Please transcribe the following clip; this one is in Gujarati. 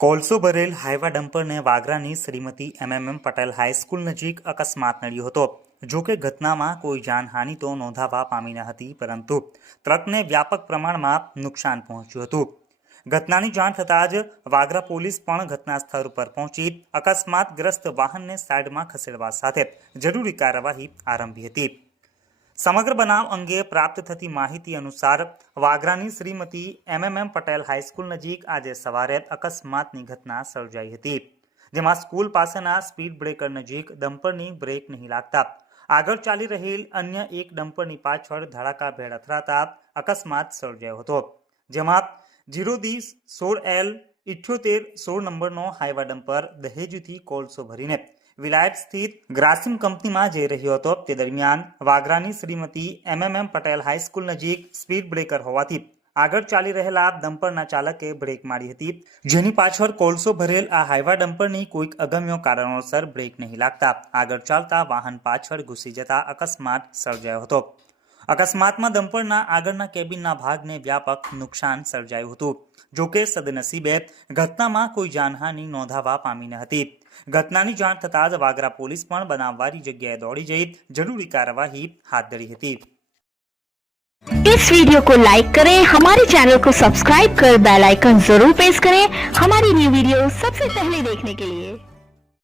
કોલસો ભરેલ હાઈવા ડમ્પરને વાગરાની શ્રીમતી એમએમએમ પટેલ હાઈસ્કૂલ નજીક અકસ્માત નડ્યો હતો. જો કે ઘટનામાં કોઈ જાનહાનિ તો નોંધાવા પામી ન હતી, પરંતુ ટ્રકને વ્યાપક પ્રમાણમાં નુકસાન પહોંચ્યું હતું. ઘટનાની જાણ થતાં જ વાગરા પોલીસ પણ ઘટના સ્થળ પર પહોંચી અકસ્માતગ્રસ્ત વાહનને સાઈડમાં ખસેડવા સાથે જરૂરી કાર્યવાહી આરંભી હતી. સમગ્ર બનાવ અંગે પ્રાપ્ત થતી માહિતી અનુસાર વાગરાની શ્રીમતી એમએમએમ પટેલ હાઈસ્કૂલ નજીક આજે સવારે અકસ્માતની ઘટના સર્જાઈ હતી, જેમાં સ્કૂલ પાસેના સ્પીડ બ્રેકર નજીક ડમ્પરની બ્રેક નહીં લાગતા. આગળ ચાલી રહેલ અન્ય એક ડમ્પરની પાછળ ધડાકા ભેળ અથડાતા અકસ્માત સર્જાયો હતો, જેમાં જીરો દી સોળ એલ ઇઠ્યોતેર સોળ નંબરનો હાઈવા ડમ્પર દહેજથી કોલસો ભરીને વિલાયત સ્થિત ગ્રાસિમ કંપનીમાં જઈ રહ્યો હતો. તે દરમિયાન વાગરાની શ્રીમતી એમએમએમ પટેલ હાઈસ્કૂલ નજીક સ્પીડ બ્રેકર હોવાથી આગળ ચાલી રહેલા ડમ્પરના ચાલકે બ્રેક મારી હતી. જેની પાછળ કોલસો ભરેલ આ હાઈવા ડમ્પરની કોઈક અગમ્ય કારણોસર બ્રેક નહીં લાગતા. આગળ ચાલતા વાહન પાછળ ઘૂસી જતા અકસ્માત સર્જાયો હતો. અકસ્માતમાં ડમ્પરના આગળના કેબિનના ભાગને વ્યાપક નુકસાન સર્જાયું હતું જોકે સદનસીબે ઘટનામાં કોઈ જાનહાનિ નોંધાવા પામી ન હતી ઘટનાની જાણ થતાં જ વાગરા પોલીસ પણ બનાવવાળી જગ્યાએ દોડી જઈ જરૂરી કાર્યવાહી હાથ ધરી હતી इस वीडियो को लाइक करें हमारे चैनल को सब्सक्राइब कर बेल आइकन जरूर प्रेस करें हमारी न्यू वीडियो सबसे पहले देखने के लिए